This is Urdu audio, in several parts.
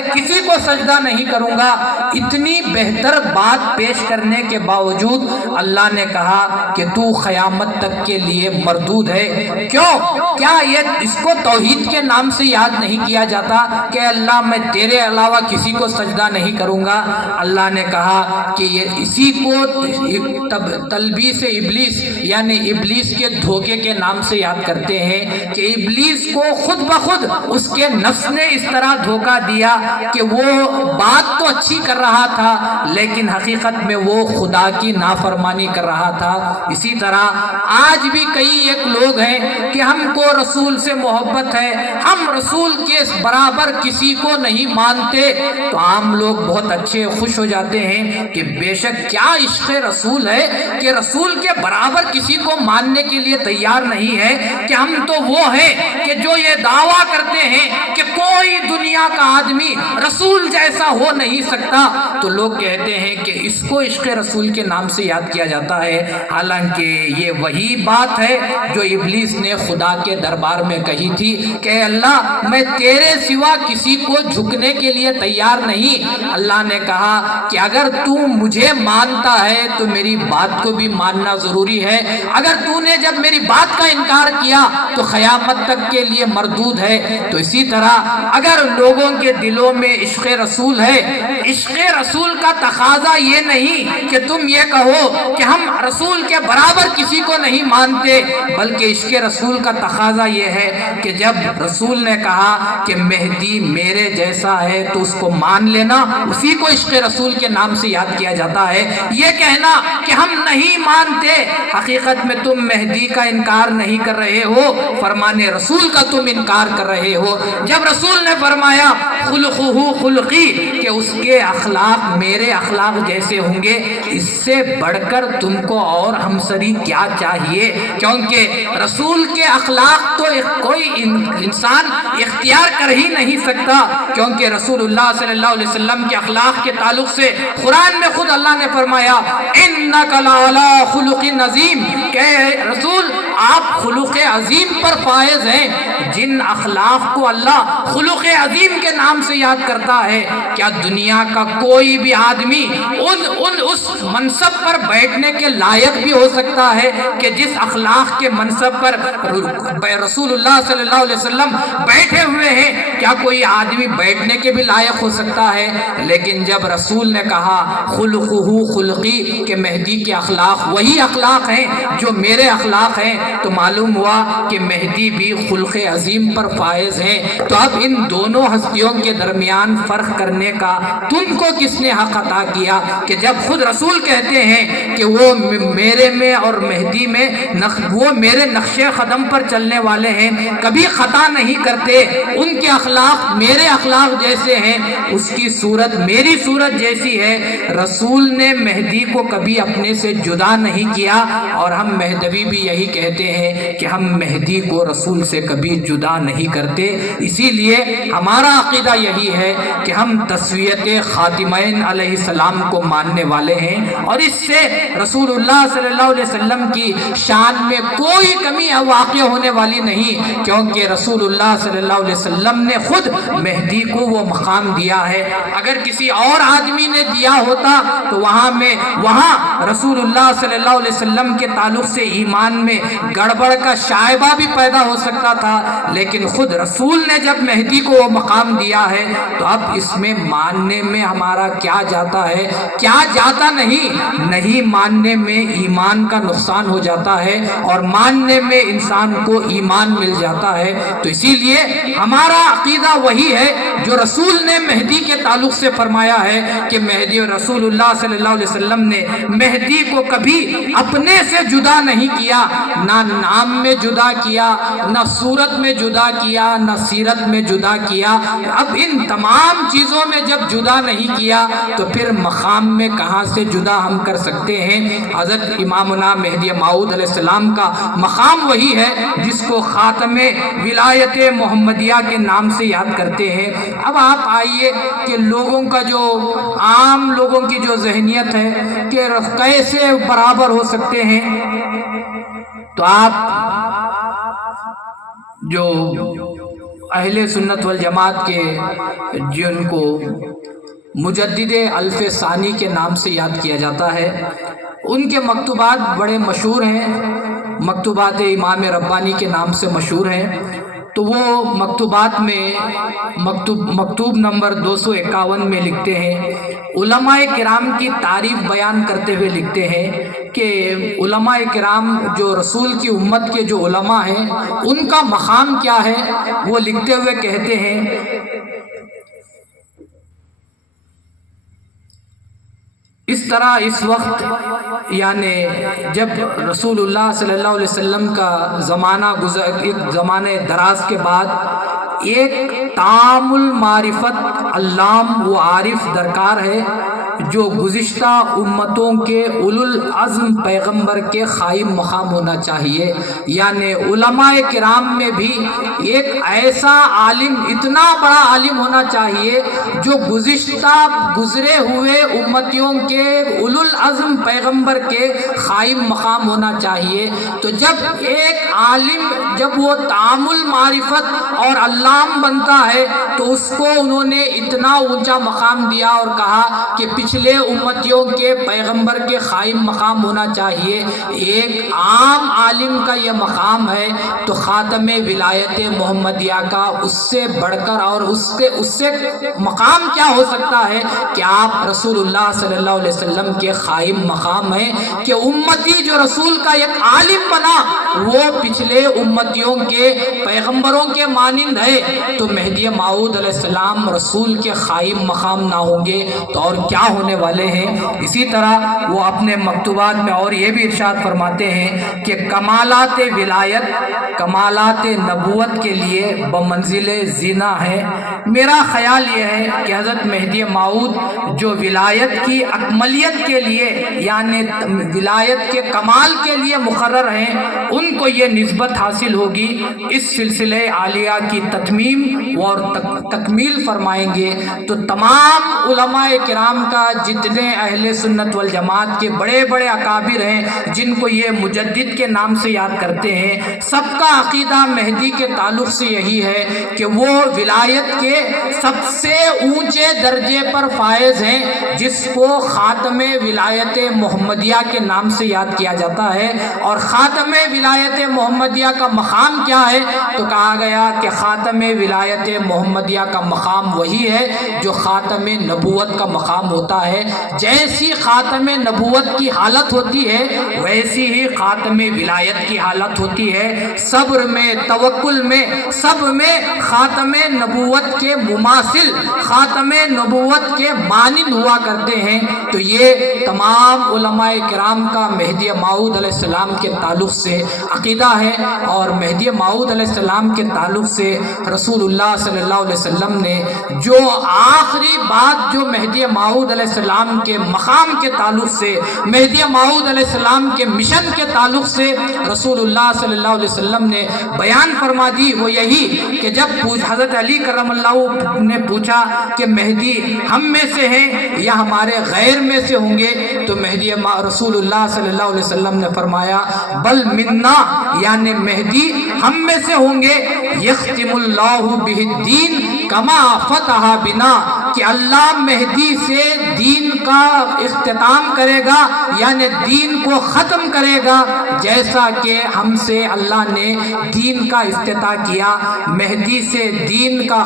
میں کسی کو سجدہ نہیں کروں گا۔ اتنی بہتر بات پیش کرنے کے باوجود اللہ نے کہا کہ تو قیامت تک کے لیے مردود ہے۔ کیوں؟ کیا یہ اس کو توحید کے نام سے یاد نہیں کیا جاتا کہ اللہ میں تیرے علاوہ کسی کو سجدہ نہیں کروں گا؟ اللہ نے کہا کہ یہ اسی کو تلبیس ابلیس یعنی ابلیس کے دھوکے کے نام سے یاد کرتے ہیں کہ ابلیس کو خود بخود اس کے نفس نے اس طرح دھوکہ دیا کہ وہ بات تو اچھی کر رہا تھا لیکن حقیقت میں وہ خدا کی نافرمانی کر رہا تھا۔ اسی طرح آج بھی کئی ایک لوگ ہیں کہ ہم کو رسول سے محبت ہے، ہم رسول کے برابر کسی کو نہیں مانتے، تو عام لوگ بہت اچھے خوش ہو جاتے ہیں کہ بے شک کیا عشق رسول ہے کہ رسول کے برابر کسی کو ماننے کے لیے تیار نہیں ہے، کہ ہم تو وہ ہیں کہ جو یہ دعویٰ کرتے ہیں کہ کوئی دنیا کا آدمی رسول جیسا ہو نہیں سکتا، تو لوگ کہتے ہیں کہ اس کو عشق رسول کے نام سے یاد کیا جاتا ہے، حالانکہ یہ وہی بات ہے جو ابلیس نے خدا کے دربار میں کہی تھی کہ اللہ میں تیرے سوا کسی کو جھکنے کے لیے تیار نہیں۔ اللہ نے کہا کہ اگر تو مجھے مانتا ہے تو میری بات کو بھی ماننا ضروری ہے، اگر تو نے جب میری بات کا انکار کیا تو قیامت تک کے لیے مردود ہے۔ تو اسی طرح اگر لوگوں کے دلوں میں عشق رسول ہے، عشق رسول کا تقاضا یہ نہیں کہ تم یہ کہو کہ ہم رسول کے برابر کسی کو نہیں مانتے، بلکہ عشق رسول کا تقاضا یہ ہے کہ جب رسول نے کہا کہ مہدی میرے جیسا ہے تو اس کو مان لینا، اسی کو عشق رسول کے نام سے یاد کیا جاتا ہے۔ یہ کہنا کہ ہم نہیں مانتے، حقیقت میں تم مہدی کا انکار نہیں کر رہے ہو، فرمان رسول کا تم انکار کر رہے ہو۔ جب رسول نے فرمایا خلقہ خلقی کہ اس کے اخلاق میرے اخلاق جیسے ہوں گے، اس سے بڑھ کر تم کو اور ہمسری کیا چاہیے؟ کیونکہ رسول کے اخلاق تو کوئی انسان اختیار کر ہی نہیں سکتا، کیونکہ رسول اللہ صلی اللہ علیہ وسلم کے اخلاق کے تعلق سے قرآن میں خود اللہ نے فرمایا انک لعلی خلق عظیم، کہ رسول آپ خلق عظیم پر فائز ہیں۔ جن اخلاق کو اللہ خلق عظیم کے نام سے یاد کرتا ہے، کیا دنیا کا کوئی بھی آدمی اس منصب پر بیٹھنے کے لائق بھی ہو سکتا ہے کہ جس اخلاق کے منصب پر رسول اللہ صلی اللہ علیہ وسلم بیٹھے ہوئے ہیں، کیا کوئی آدمی بیٹھنے کے بھی لائق ہو سکتا ہے؟ لیکن جب رسول نے کہا خلقہ خلقی کہ مہدی کے اخلاق وہی اخلاق ہیں جو میرے اخلاق ہیں، تو معلوم ہوا کہ مہدی بھی خلق عظیم پر فائز ہیں۔ تو اب ان دونوں ہستیوں کے درمیان فرق کرنے کا تم کو کس نے حق عطا کیا کہ جب خود رسول کہتے ہیں کہ وہ میرے میں اور مہدی میں وہ میرے نقش قدم پر چلنے والے ہیں، کبھی خطا نہیں کرتے، ان کے اخلاق میرے اخلاق جیسے ہیں، اس کی صورت میری صورت جیسی ہے۔ رسول نے مہدی کو کبھی اپنے سے جدا نہیں کیا، اور ہم مہدوی بھی یہی کہتے ہیں کہ ہم مہدی کو رسول سے کبھی جدا نہیں کرتے۔ اسی لیے ہمارا عقیدہ یہی ہے کہ ہم تسویت خاتمین علیہ السلام کو ماننے والے ہیں، اور اس سے رسول اللہ صلی اللہ علیہ وسلم کی شان میں کوئی کمی واقع ہونے والی نہیں، کیونکہ رسول اللہ صلی اللہ علیہ وسلم نے خود مہدی کو وہ مقام دیا ہے۔ اگر کسی اور آدمی نے دیا ہوتا تو وہاں رسول اللہ صلی اللہ علیہ وسلم کے تعلق سے ایمان میں گڑبڑ کا شائبہ بھی پیدا ہو سکتا تھا، لیکن خود رسول نے جب مہدی کو وہ مقام دیا ہے تو اب اس میں ماننے میں ہمارا کیا جاتا ہے؟ کیا جاتا نہیں ماننے میں ایمان کا نقصان ہو جاتا ہے، اور ماننے میں انسان کو ایمان مل جاتا ہے۔ تو اسی لیے ہمارا عقیدہ وہی ہے جو رسول نے مہدی کے تعلق سے فرمایا ہے کہ مہدی اور رسول اللہ صلی اللہ علیہ وسلم نے مہدی کو کبھی اپنے سے جدا نہیں کیا، نہ نام میں جدا کیا، نہ صورت میں جدا کیا، نہ سیرت میں جدا کیا۔ اب ان تمام چیزوں میں جب جدا نہیں کیا تو پھر مقام میں کہاں سے جدا ہم کر سکتے ہیں؟ حضرت امامنا مہدی موعود علیہ السلام کا مقام وہی ہے جس کو خاتم ولایت محمدیہ کے نام سے یاد کرتے ہیں۔ اب آپ آئیے کہ لوگوں کا جو عام لوگوں کی جو ذہنیت ہے کہ کیسے برابر ہو سکتے ہیں، تو آپ جو اہل سنت والجماعت کے جن کو مجدد الف ثانی کے نام سے یاد کیا جاتا ہے، ان کے مکتوبات بڑے مشہور ہیں، مکتوبات امام ربانی کے نام سے مشہور ہیں۔ تو وہ مکتوبات میں مکتوب نمبر 251 میں لکھتے ہیں، علماء کرام کی تعریف بیان کرتے ہوئے لکھتے ہیں کہ علماء کرام جو رسول کی امت کے جو علماء ہیں ان کا مقام کیا ہے۔ وہ لکھتے ہوئے کہتے ہیں، اس طرح اس وقت یعنی جب رسول اللہ صلی اللہ علیہ وسلم کا ایک زمانے دراز کے بعد ایک تام المعرفت علام و عارف درکار ہے جو گزشتہ امتوں کے اولو العزم پیغمبر کے قائم مقام ہونا چاہیے۔ یعنی علماء کرام میں بھی ایک ایسا عالم، اتنا بڑا عالم ہونا چاہیے جو گزرے ہوئے امتیوں کے اولو العزم پیغمبر کے قائم مقام ہونا چاہیے۔ تو جب ایک عالم جب وہ تام المعرفت اور علام بنتا ہے تو اس کو انہوں نے اتنا اونچا مقام دیا اور کہا کہ پچھلے امتیوں کے پیغمبر کے قائم مقام ہونا چاہیے۔ ایک عام عالم کا یہ مقام ہے تو خاتم ولایت محمدیہ کا اس سے بڑھ کر اور اس سے مقام کیا ہو سکتا ہے کہ آپ رسول اللہ صلی اللہ علیہ وسلم کے قائم مقام ہیں کہ امتی جو رسول کا ایک عالم بنا وہ پچھلے امتیوں کے پیغمبروں کے مانند ہے، تو مہدی موعود علیہ السلام رسول کے قائم مقام نہ ہوں گے تو اور کیا ہونے والے ہیں۔ اسی طرح وہ اپنے مکتوبات میں اور یہ بھی ارشاد فرماتے ہیں کہ کمالات ولایت کمالات نبوت کے لیے بمنزل زینا ہے۔ میرا خیال یہ ہے کہ حضرت مہدی موعود جو ولایت کی اکملیت کے لیے یعنی ولایت کے کمال کے لیے مقرر ہیں ان کو یہ نسبت حاصل ہوگی۔ اس سلسلہ عالیہ کی تتمیم اور تکمیل فرمائیں گے تو تمام علماء کرام کا جتنے اہل سنت والجماعت کے بڑے بڑے اکابر ہیں جن کو یہ مجدد کے نام سے یاد کرتے ہیں، سب کا عقیدہ مہدی کے تعلق سے یہی ہے کہ وہ ولایت کے سب سے اونچے درجے پر فائز ہیں جس کو خاتم ولایت محمدیہ کے نام سے یاد کیا جاتا ہے۔ اور خاتم ولایت محمدیہ کا مقام کیا ہے تو کہا گیا کہ خاتم ولایت محمدیہ کا مقام وہی ہے جو خاتم نبوت کا مقام ہوتا ہے۔ جیسی خاتم نبوت کی حالت ہوتی ہے ویسی ہی خاتم ولایت کی حالت ہوتی ہے۔ صبر میں، توکل میں، سب میں خاتم نبوت کے مماثل، خاتم نبوت کے مانند ہوا کرتے ہیں۔ تو یہ تمام علماء کرام کا مہدی موعود علیہ السلام کے تعلق سے عقیدہ ہے۔ اور مہدی موعود علیہ السلام کے تعلق سے رسول اللہ صلی اللہ علیہ وسلم نے جو آخری بات جو مہدی موعود علیہ السلام کے مقام کے تعلق سے، مہدی موعود علیہ السلام کے مشن کے تعلق سے رسول اللہ صلی اللہ علیہ وسلم نے بیان فرما دی وہ یہی کہ جب حضرت علی کرم اللہ نے پوچھا کہ مہدی ہم میں سے ہیں یا ہمارے غیر میں سے ہوں گے تو مہدی رسول اللہ صلی اللہ علیہ وسلم نے فرمایا بل منا، یعنی مہدی ہم میں سے ہوں گے، یختم اللہ بہ الدین کما فتح بنا، کہ اللہ مہدی سے دین کا اختتام کرے گا یعنی دین کو ختم کرے گا جیسا کہ ہم سے اللہ نے دین کا افتتاح کیا۔ مہدی سے دین کا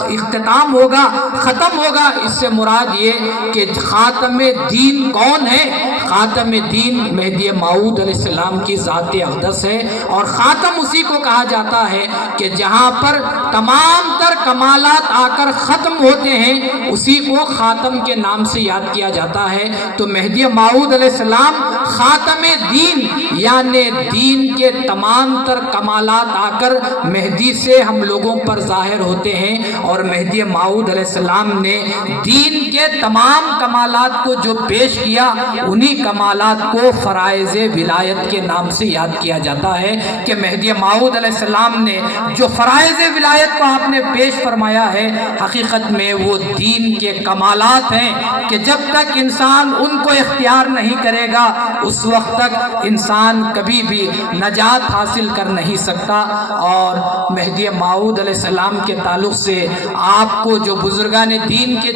اختتام ہوگا، ختم ہوگا۔ اس سے مراد یہ کہ خاتم دین کون ہے؟ خاتم دین مہدی موعود علیہ السلام کی ذات اقدس ہے۔ اور خاتم اسی کو کہا جاتا ہے کہ جہاں پر تمام تر کمالات آ کر ختم ہوتے ہیں اسی کو خاتم کے نام سے یاد کیا جاتا ہے۔ تو مہدی موعود علیہ السلام خاتم دین یعنی دین کے تمام تر کمالات آ کر مہدی سے ہم لوگوں پر ظاہر ہوتے ہیں۔ اور مہدی موعود علیہ السلام نے دین کے تمام کمالات کو جو پیش کیا انہی کمالات کو فرائض ولایت کے نام سے یاد کیا جاتا ہے کہ مہدی موعود علیہ السلام نے جو فرائض ولایت کو آپ نے پیش فرمایا ہے، حقیقت میں وہ دین کے کمالات ہیں کہ جب تک انسان ان کو اختیار نہیں کرے گا اس وقت تک انسان کبھی بھی نجات حاصل کر نہیں سکتا۔ اور مہدی موعود علیہ السلام کے تعلق سے آپ کو جو بزرگان دین کے